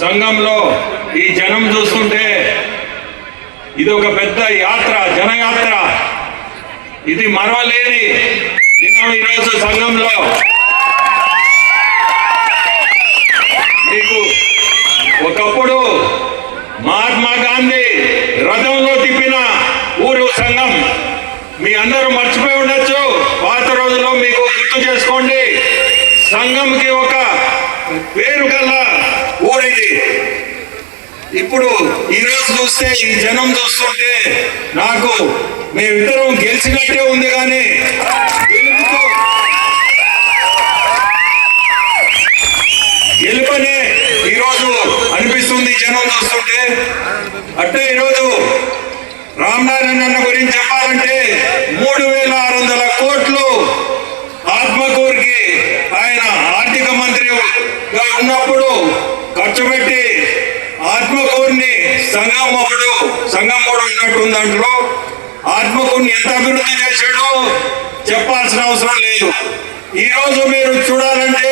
సంఘంలో ఈ జనం చూస్తుంటే ఇది ఒక పెద్ద యాత్ర జనయాత్ర. ఇది మరవలేని దినం ఈరోజు సంఘంలో. మీకు ఒకప్పుడు మహాత్మా గాంధీ రథంలో తిప్పిన ఊరు సంఘం. మీ అందరూ మర్చిపోయి ఉండొచ్చు. పాత రోజుల్లో మీకు గుర్తు చేసుకోండి. సంఘంకి ఒక పోయింది ఇప్పుడు ఈ రోజు చూస్తే ఈ జనం చూస్తుంటే నాకు మేమిద్దరం గెలిచినట్టే ఉంది కానీ గెలుపనే ఈరోజు అనిపిస్తుంది జనం చూస్తుంటే. అంటే ఈరోజు రామనారాయణ అన్న గురించి చెప్పాలంటే మూడు వేల ఆరు వందల కోట్లు ఆత్మకూరుకి ఆయన ఆర్థిక మంత్రిగా ఉన్నప్పుడు ఖర్చు పెట్టి ఆత్మకూరుని సంఘం ఒకడు సంఘం కూడా ఉన్నట్టు దాంట్లో ఆత్మకూరుని ఎంత అభివృద్ధి చేశాడో చెప్పాల్సిన అవసరం లేదు. ఈ రోజు మీరు చూడాలంటే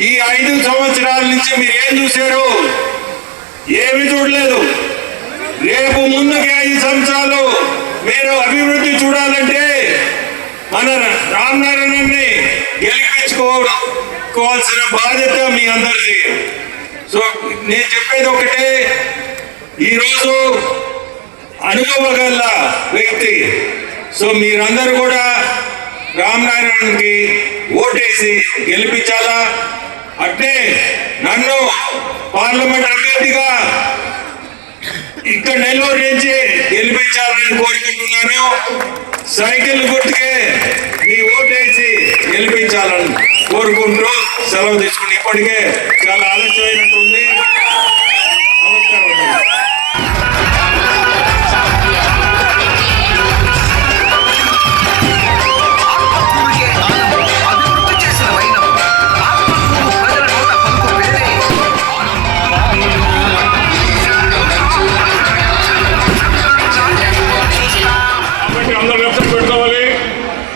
ఈ ఐదు సంవత్సరాల నుంచి మీరు ఏం చూశారు? ఏమి చూడలేదు. రేపు ముందుకి ఐదు సంవత్సరాలు మీరు అభివృద్ధి చూడాలంటే మన రామనారాయణని గెలిపించుకోవాల్సిన బాధ్యత మీ అందరిది. సో నేను చెప్పేది ఒకటే. ఈరోజు అనుభవ గల వ్యక్తి. సో మీరందరూ కూడా రామనారాయణకి ఓటేసి గెలిపించాలా? అట్నే నన్ను పార్లమెంట్ అభ్యర్థిగా ఇక్కడ నెల్లూరు నుంచి గెలిపించాలని కోరుకుంటున్నాను. సైకిల్ గుర్తుకే మీ ఓటేసి గెలిపించాలని కోరుకుంటూ సెలవు తీసుకుని ఇప్పటికే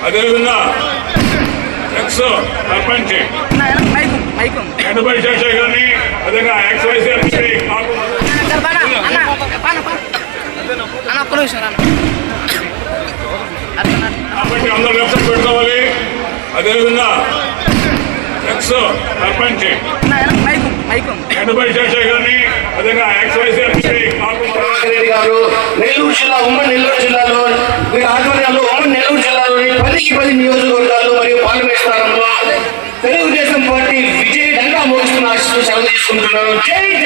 అదేవిధంగా ఎక్స్ సర్పంచ్ ఎనభై శేషయ్య గారిని అదేవిధంగా ఎక్స్ వైసీ కాబట్టి అందరూ లెఫ్ట్ పెట్టుకోవాలి. అదేవిధంగా ఎక్స్ సర్పంచ్ మైకు ఎనభై శేషయ్య గారిని అదేవిధంగా ఎక్స్ వైసీ గారు నెల్లూరు జిల్లా ఉమ్మడి నెల్లూరు జిల్లా From the mountain.